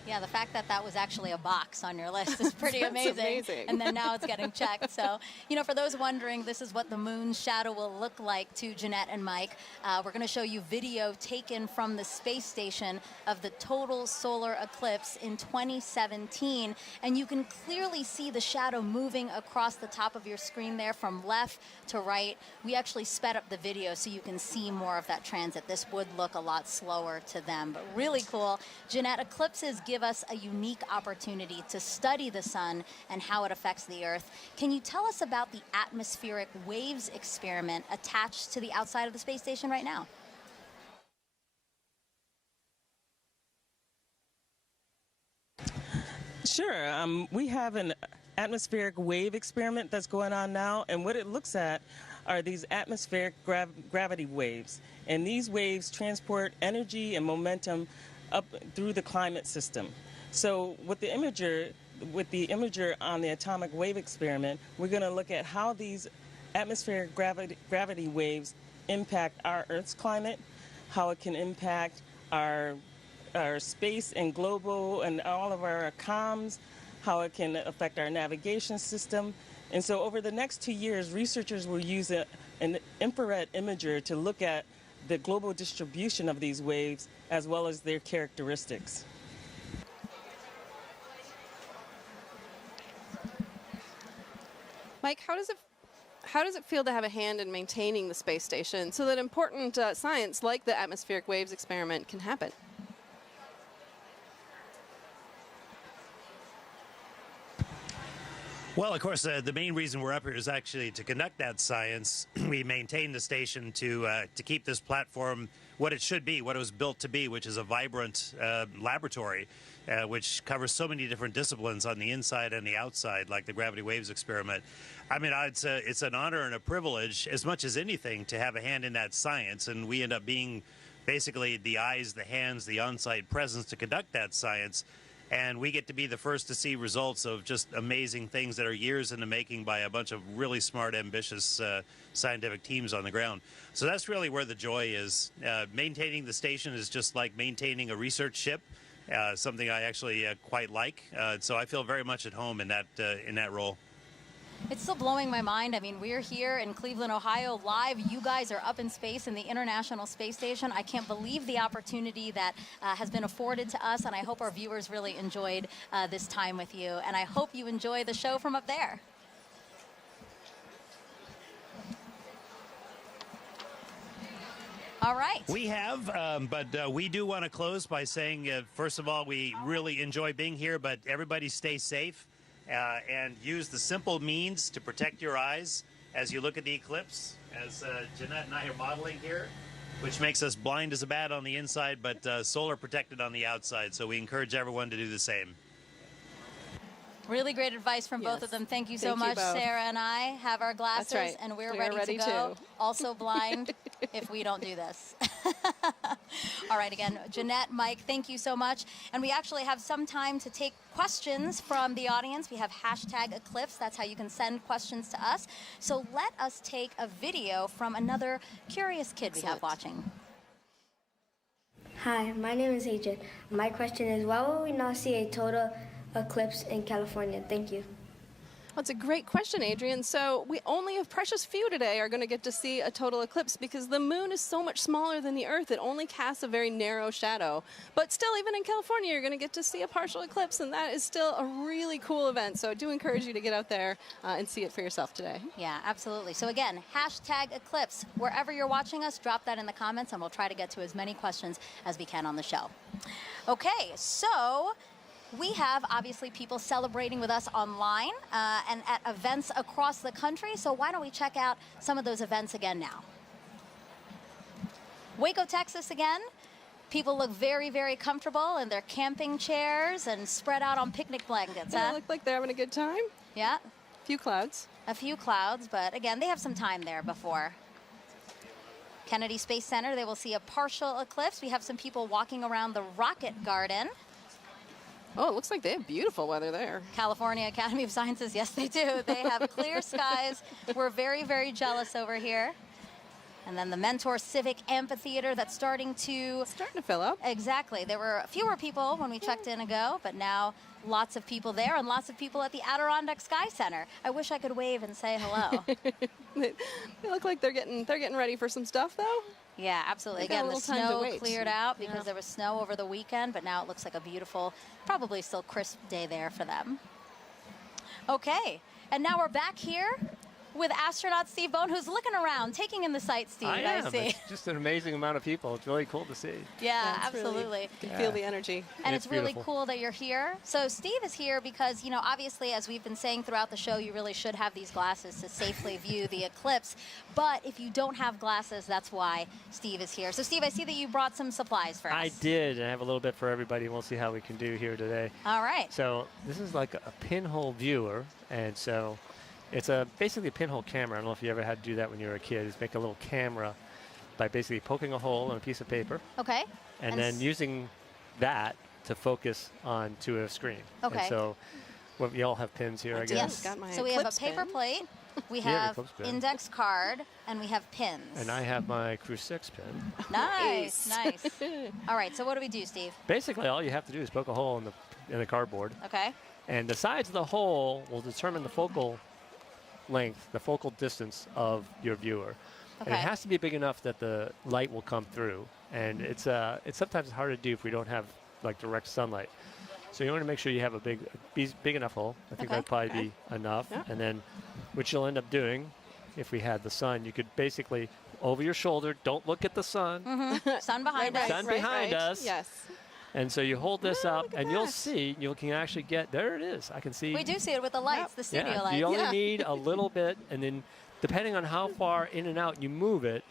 Yeah, the fact that that was actually a box on your list is pretty amazing. And then now it's getting checked. So, you know, for those wondering, this is what the moon's shadow will look like to Jeanette and Mike. We're going to show you video taken from the space station of the total solar eclipse in 2017. And you can clearly see the shadow moving across the top of your screen there from left to right. We actually sped up the video so you can see more of that transit. This would look a lot slower to them, but really cool. Jeanette, eclipses give us a unique opportunity to study the sun and how it affects the Earth. Can you tell us about the atmospheric waves experiment attached to the outside of the space station right now? Sure. We have an atmospheric wave experiment that's going on now, and what it looks at are these atmospheric gravity waves. And these waves transport energy and momentum up through the climate system. So with the imager on the atomic wave experiment, we're going to look at how these atmospheric gravity waves impact our Earth's climate, how it can impact our space and global and all of our comms, how it can affect our navigation system. And so over the next 2 years, researchers will use an infrared imager to look at the global distribution of these waves as well as their characteristics. Mike, how does it feel to have a hand in maintaining the space station so that important science like the atmospheric waves experiment can happen? Well, of course, the main reason we're up here is actually to conduct that science. We maintain the station to keep this platform what it should be, what it was built to be, which is a vibrant laboratory, which covers so many different disciplines on the inside and the outside, like the gravity waves experiment. I mean, it's an honor and a privilege, as much as anything, to have a hand in that science, and we end up being basically the eyes, the hands, the on-site presence to conduct that science. And we get to be the first to see results of just amazing things that are years in the making by a bunch of really smart, ambitious scientific teams on the ground. So that's really where the joy is. Maintaining the station is just like maintaining a research ship, something I actually quite like. So I feel very much at home in that role. It's still blowing my mind. I mean, we're here in Cleveland, Ohio, live. You guys are up in space in the International Space Station. I can't believe the opportunity that has been afforded to us, and I hope our viewers really enjoyed this time with you. And I hope you enjoy the show from up there. All right. We have, but we do want to close by saying, first of all, we really enjoy being here, but everybody stay safe. And use the simple means to protect your eyes as you look at the eclipse, as Jeanette and I are modeling here, which makes us blind as a bat on the inside, but solar protected on the outside. So we encourage everyone to do the same. Really great advice from both of them. Thank you so Thank you much. both. Sarah and I have our glasses, right. and we're We are ready ready to go. too. Also blind if we don't do this. All right, again, Jeanette, Mike, thank you so much. And we actually have some time to take questions from the audience. We have hashtag Eclipse. That's how you can send questions to us. So let us take a video from another curious kid we have watching. Hi, my name is Adrian. My question is, why will we not see a total eclipse in California? Thank you. That's a great question, Adrian. So we only a precious few today are going to get to see a total eclipse because the moon is so much smaller than the Earth. It only casts a very narrow shadow. But still, even in California, you're going to get to see a partial eclipse, and that is still a really cool event. So I do encourage you to get out there and see it for yourself today. Yeah, absolutely. So again, hashtag Eclipse. Wherever you're watching us, drop that in the comments, and we'll try to get to as many questions as we can on the show. Okay, so we have, obviously, people celebrating with us online and at events across the country. So why don't we check out some of those events again now? Waco, Texas again. People look very, very comfortable in their camping chairs and spread out on picnic blankets. They look like they're having a good time. Yeah. A few clouds. A few clouds, but again, they have some time there before. Kennedy Space Center, they will see a partial eclipse. We have some people walking around the Rocket Garden. Oh, it looks like they have beautiful weather there. California Academy of Sciences, yes, they do. They have clear skies. We're very, very jealous over here. And then the Mentor Civic Amphitheater that's starting to fill up. Exactly. There were fewer people when we checked in ago, but now lots of people there and lots of people at the Adirondack Sky Center. I wish I could wave and say hello. They look like they're getting ready for some stuff, though. Yeah, absolutely. They got a Again, the little time to snow wait. cleared out because Yeah. there was snow over the weekend, but now it looks like a beautiful, probably still crisp day there for them. Okay, and now we're back here with astronaut Steve Bone, who's looking around, taking in the sights, Steve. I am. see. It's just an amazing amount of people. It's really cool to see. Yeah, it's really- absolutely. you can feel the energy. And it's really beautiful. cool that you're here. So Steve is here because, you know, obviously, as we've been saying throughout the show, you really should have these glasses to safely view the eclipse. But if you don't have glasses, that's why Steve is here. So Steve, I see that you brought some supplies for us. I did. I have a little bit for everybody. We'll see how we can do here today. All right. So this is like a pinhole viewer. And so it's basically a pinhole camera. I don't know if you ever had to do that when you were a kid, is make a little camera by basically poking a hole in a piece of paper. Okay. And then using that to focus onto a screen. Okay. And so we all have pins here, I guess. Yes. So we have a paper plate, we Yeah, your have Eclipse pin. index card, and we have pins. And I have my Crew 6 pin. Nice, nice. All right, so what do we do, Steve? Basically, all you have to do is poke a hole in the cardboard. Okay. And the size of the hole will determine the focal length, the focal distance of your viewer. And it Okay. has to be big enough that the light will come through. And it's sometimes hard to do if we don't have like direct sunlight. So you want to make sure you have a big enough hole. I think Okay. that'd probably be enough. Yeah. And then what you'll end up doing, if we had the sun, you could basically over your shoulder, don't look at the sun. Mm-hmm. Sun behind us. Sun behind us. Yes. And so you hold this up, and you'll see, you can actually get, there it is. I can see. We do see it with the lights, the studio Yeah, lights. you only need a little bit, and then depending on how far in and out you move it,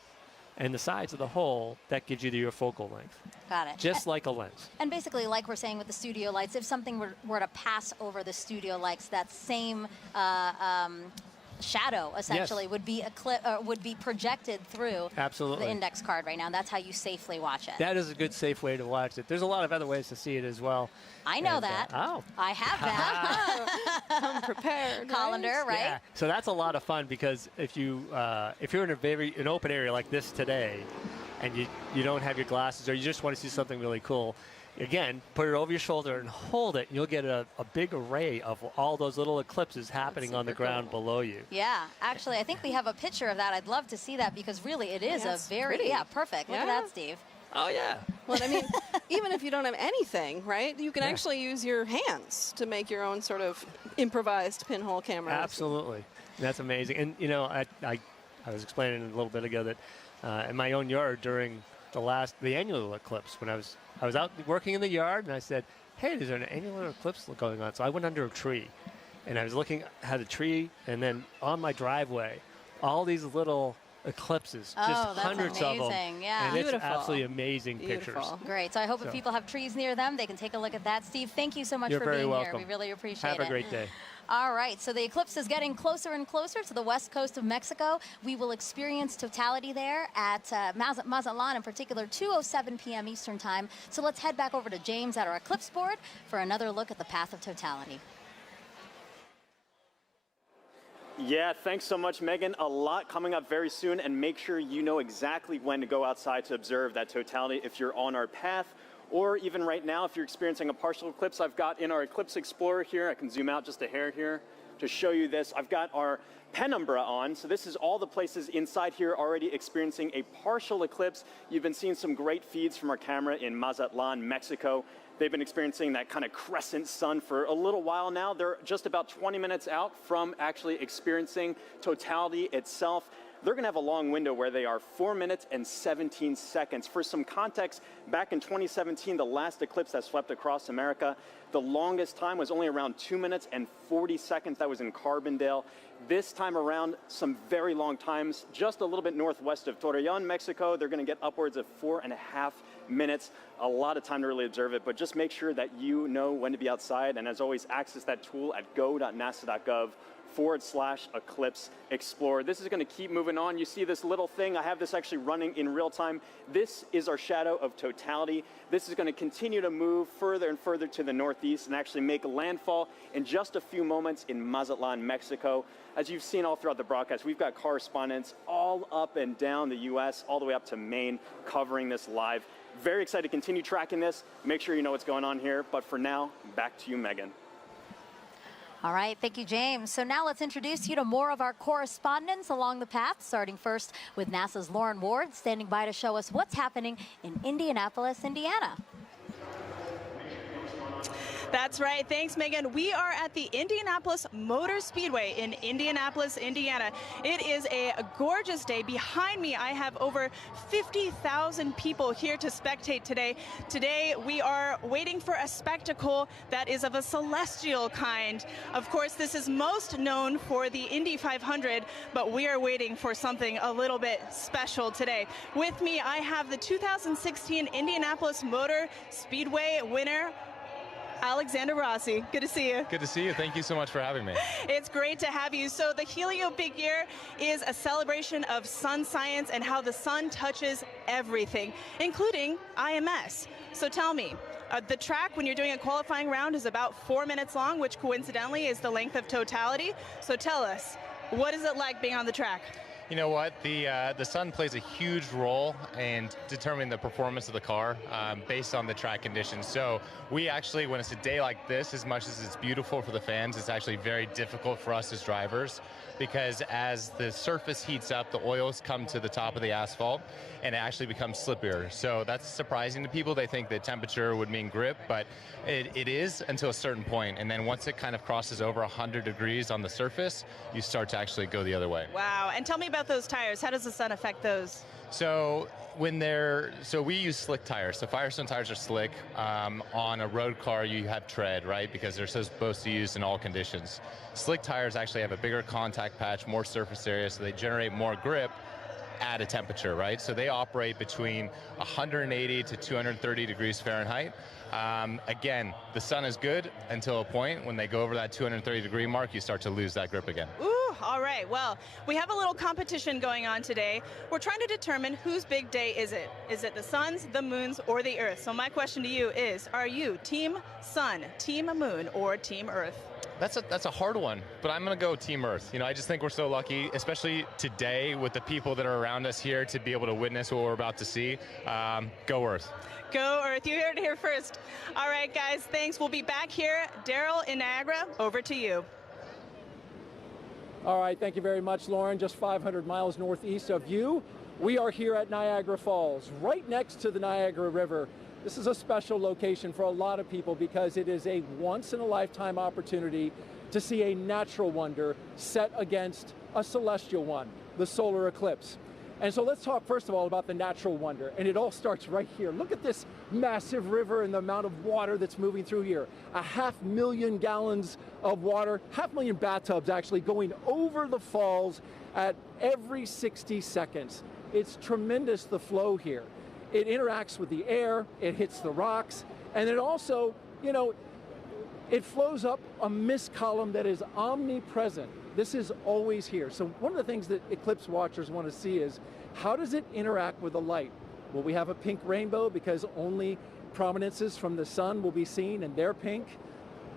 and the size of the hole, that gives you your focal length. Got it. Just like a lens. And basically, like we're saying with the studio lights, if something were to pass over the studio lights, that same shadow essentially would be projected through Absolutely. the index card right now. That's how you safely watch it. That is a good, safe way to watch it. There's a lot of other ways to see it as well. I know And, that. oh. I have that. Come prepared. Colander, right? Yeah. So that's a lot of fun because if you're in an open area like this today, and you don't have your glasses or you just want to see something really cool, again, put it over your shoulder and hold it. And you'll get a big array of all those little eclipses happening on the ground below you. Yeah, actually, I think we have a picture of that. I'd love to see that because really it is Yeah, it's a very, pretty. perfect. Look at Yeah. that, Steve. Oh, yeah. Well, I mean, even if you don't have anything, right, you can actually use your hands to make your own sort of improvised pinhole camera. Absolutely. That's amazing. And, you know, I was explaining a little bit ago that in my own yard during the annular eclipse, when I was out working in the yard, and I said, hey, there's an annular eclipse going on. So I went under a tree, and I was looking at a tree, and then on my driveway, all these little eclipses, Oh, just that's hundreds of them. amazing. Yeah. And Beautiful. it's absolutely amazing pictures. Great. So I hope if people have trees near them, they can take a look at that. Steve, thank you so much You're for very being welcome. here. We really appreciate it. Have a great day. All right, so the eclipse is getting closer and closer to the west coast of Mexico. We will experience totality there at Mazatlan, in particular, 2:07 p.m. Eastern Time. So let's head back over to James at our eclipse board for another look at the path of totality. Yeah, thanks so much, Megan. A lot coming up very soon, and make sure you know exactly when to go outside to observe that totality if you're on our path. Or even right now, if you're experiencing a partial eclipse, I've got in our Eclipse Explorer here, I can zoom out just a hair here to show you this. I've got our penumbra on, so this is all the places inside here already experiencing a partial eclipse. You've been seeing some great feeds from our camera in Mazatlan, Mexico. They've been experiencing that kind of crescent sun for a little while now. They're just about 20 minutes out from actually experiencing totality itself. They're going to have a long window where they are 4 minutes and 17 seconds. For some context, back in 2017, the last eclipse that swept across America, the longest time was only around 2 minutes and 40 seconds. That was in Carbondale. This time around, some very long times, just a little bit northwest of Torreon, Mexico. They're going to get upwards of 4.5 minutes. A lot of time to really observe it, but just make sure that you know when to be outside. And as always, access that tool at go.nasa.gov/Eclipse Explorer. This is going to keep moving on. You see this little thing. I have this actually running in real time. This is our shadow of totality. This is going to continue to move further and further to the northeast and actually make landfall in just a few moments in Mazatlan, Mexico. As you've seen all throughout the broadcast, we've got correspondents all up and down the U.S., all the way up to Maine, covering this live. Very excited to continue tracking this. Make sure you know what's going on here. But for now, back to you, Megan. All right, thank you, James. So now let's introduce you to more of our correspondents along the path, starting first with NASA's Lauren Ward, standing by to show us what's happening in Indianapolis, Indiana. That's right. Thanks, Megan. We are at the Indianapolis Motor Speedway in Indianapolis, Indiana. It is a gorgeous day. Behind me, I have over 50,000 people here to spectate today. Today, we are waiting for a spectacle that is of a celestial kind. Of course, this is most known for the Indy 500, but we are waiting for something a little bit special today. With me, I have the 2016 Indianapolis Motor Speedway winner, Alexander Rossi. Good to see you. Good to see you. Thank you so much for having me. It's great to have you. So the Helio Big Year is a celebration of sun science and how the sun touches everything, including IMS. So tell me, the track when you're doing a qualifying round is about 4 minutes long, which coincidentally is the length of totality. So tell us, what is it like being on the track? You know what? The sun plays a huge role in determining the performance of the car based on the track conditions. So we actually, when it's a day like this, as much as it's beautiful for the fans, it's actually very difficult for us as drivers, because as the surface heats up, the oils come to the top of the asphalt and it actually becomes slippier. So that's surprising to people. They think that temperature would mean grip, but it is until a certain point. And then once it kind of crosses over 100 degrees on the surface, you start to actually go the other way. Wow. And tell me about those tires. How does the sun affect those? So we use slick tires. So Firestone tires are slick. On a road car, you have tread, right? Because they're supposed to be used in all conditions. Slick tires actually have a bigger contact patch, more surface area, so they generate more grip at a temperature, right? So they operate between 180 to 230 degrees Fahrenheit. Again, the sun is good until a point. When they go over that 230 degree mark, you start to lose that grip again. Ooh, all right. Well, we have a little competition going on today. We're trying to determine whose big day is it. Is it the sun's, the moon's, or the Earth? So my question to you is, are you Team Sun, Team Moon, or Team Earth? That's a hard one, but I'm going to go Team Earth. You know, I just think we're so lucky, especially today with the people that are around us here, to be able to witness what we're about to see. Go Earth. Go Earth. You heard it here first. All right, guys, thanks. We'll be back here. Daryl in Niagara, over to you. All right, thank you very much, Lauren. Just 500 miles northeast of you. We are here at Niagara Falls, right next to the Niagara River. This is a special location for a lot of people because it is a once-in-a-lifetime opportunity to see a natural wonder set against a celestial one, the solar eclipse. And so let's talk first of all about the natural wonder, and it all starts right here. Look at this massive river and the amount of water that's moving through here. 500,000 gallons of water, 500,000 bathtubs actually going over the falls at every 60 seconds. It's tremendous, the flow here. It interacts with the air, it hits the rocks, and it also, you know, it flows up a mist column that is omnipresent. This is always here. So one of the things that eclipse watchers want to see is, how does it interact with the light? Will we have a pink rainbow because only prominences from the sun will be seen and they're pink?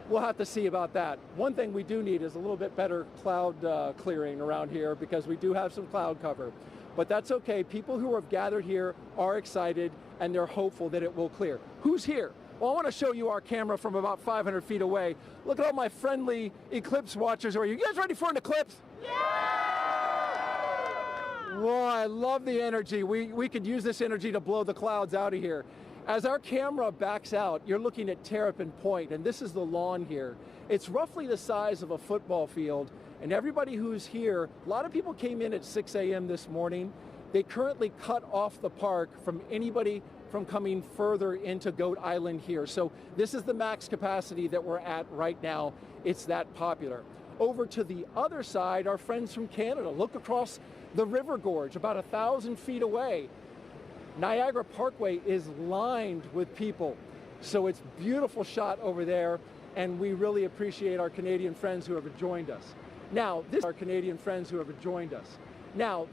We'll have to see about that. One thing we do need is a little bit better cloud clearing around here, because we do have some cloud cover. But that's okay. People who have gathered here are excited and they're hopeful that it will clear. Who's here? Well, I want to show you our camera from about 500 feet away. Look at all my friendly eclipse watchers. Are you guys ready for an eclipse? Yeah! Whoa, I love the energy. We could use this energy to blow the clouds out of here. As our camera backs out, you're looking at Terrapin Point, and this is the lawn here. It's roughly the size of a football field, and everybody who's here, a lot of people came in at 6 a.m. this morning. They currently cut off the park from anybody from coming further into Goat Island here. So this is the max capacity that we're at right now. It's that popular. Over to the other side, our friends from Canada. Look across the river gorge, about 1,000 feet away. Niagara Parkway is lined with people. So it's a beautiful shot over there, and we really appreciate our Canadian friends who have joined us. Now,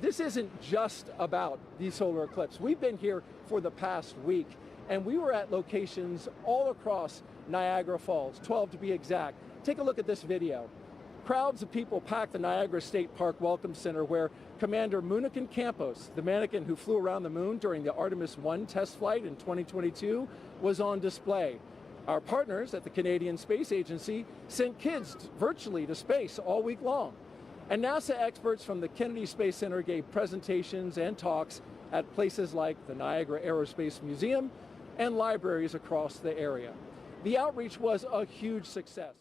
this isn't just about the solar eclipse. We've been here for the past week, and we were at locations all across Niagara Falls, 12 to be exact. Take a look at this video. Crowds of people packed the Niagara State Park Welcome Center, where Commander Munikin Campos, the mannequin who flew around the moon during the Artemis 1 test flight in 2022, was on display. Our partners at the Canadian Space Agency sent kids virtually to space all week long. And NASA experts from the Kennedy Space Center gave presentations and talks at places like the Niagara Aerospace Museum and libraries across the area. The outreach was a huge success.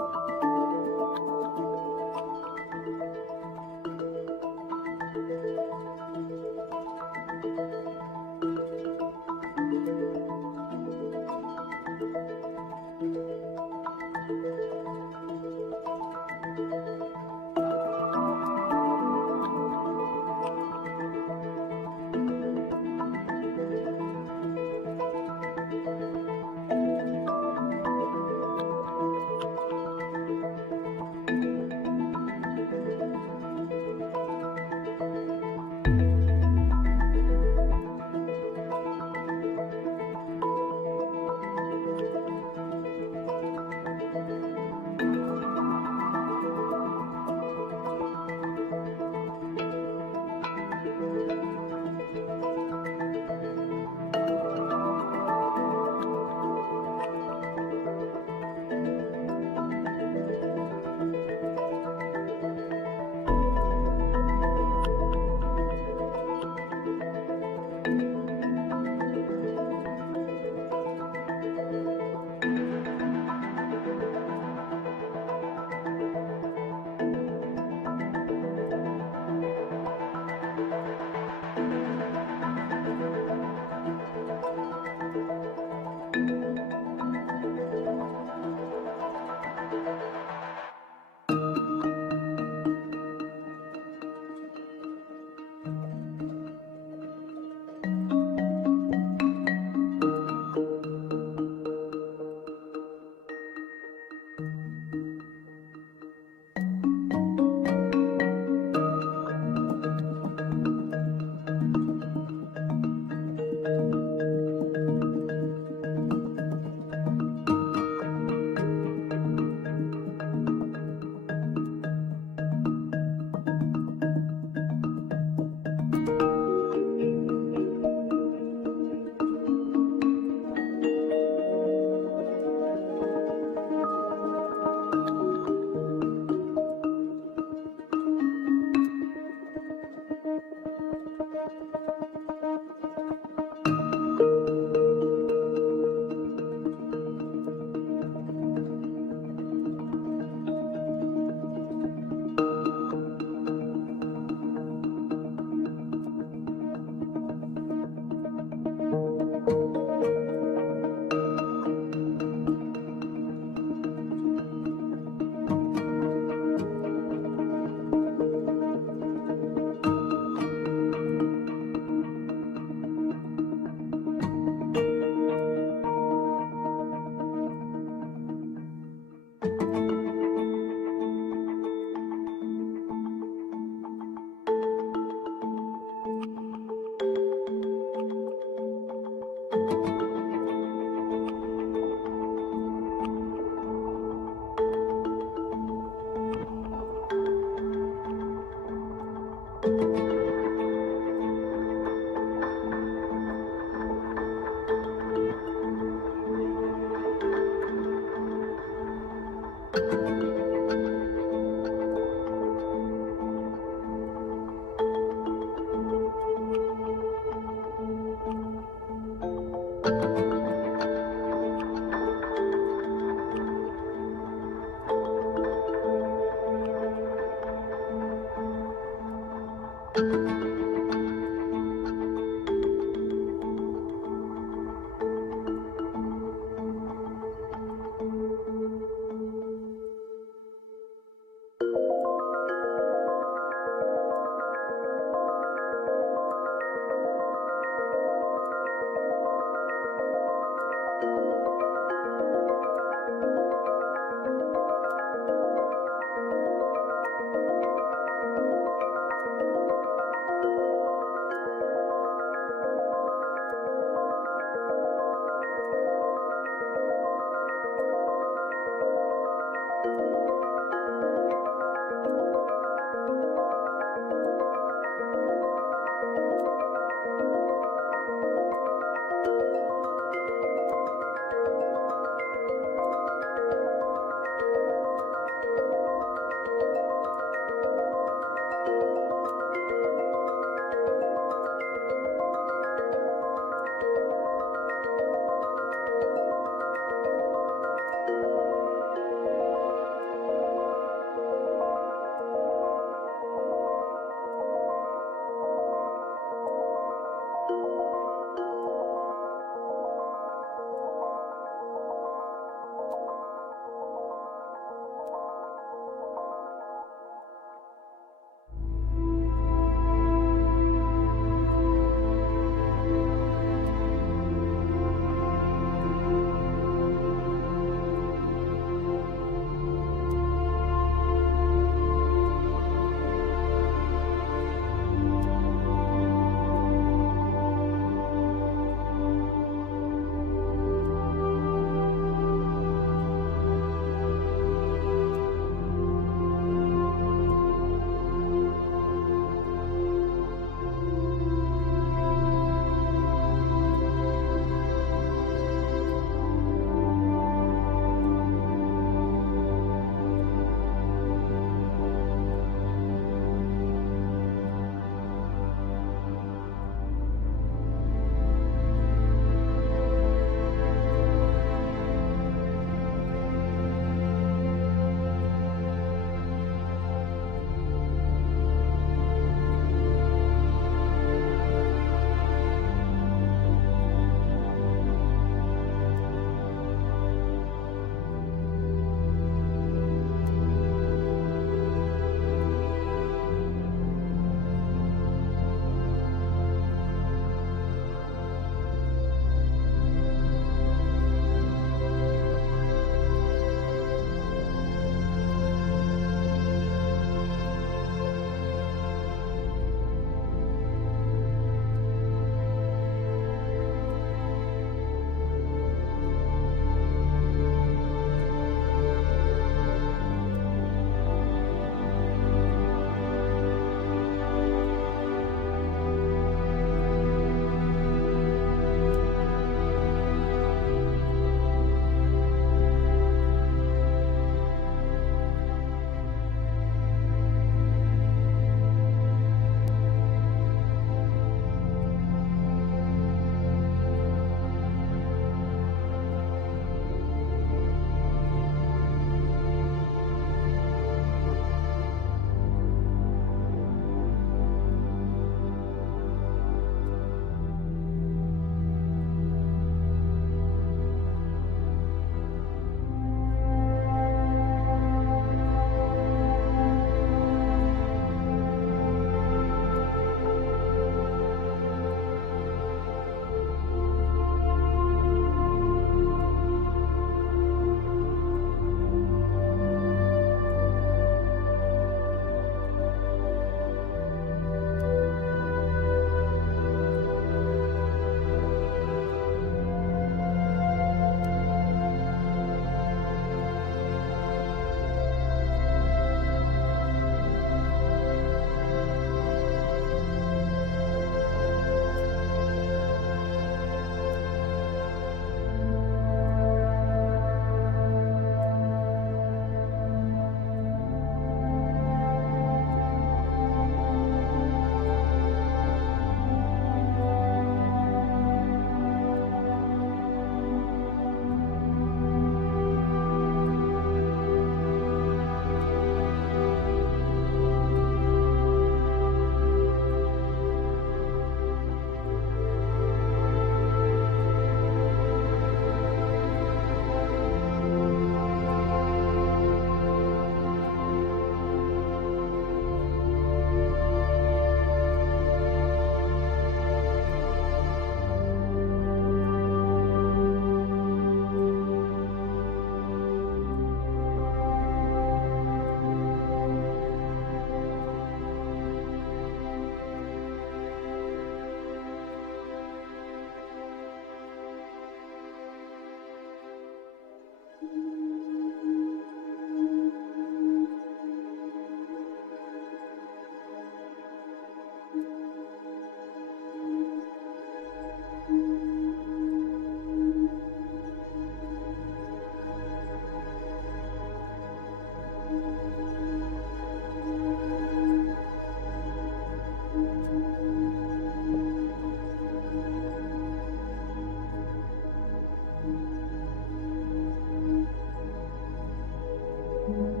you.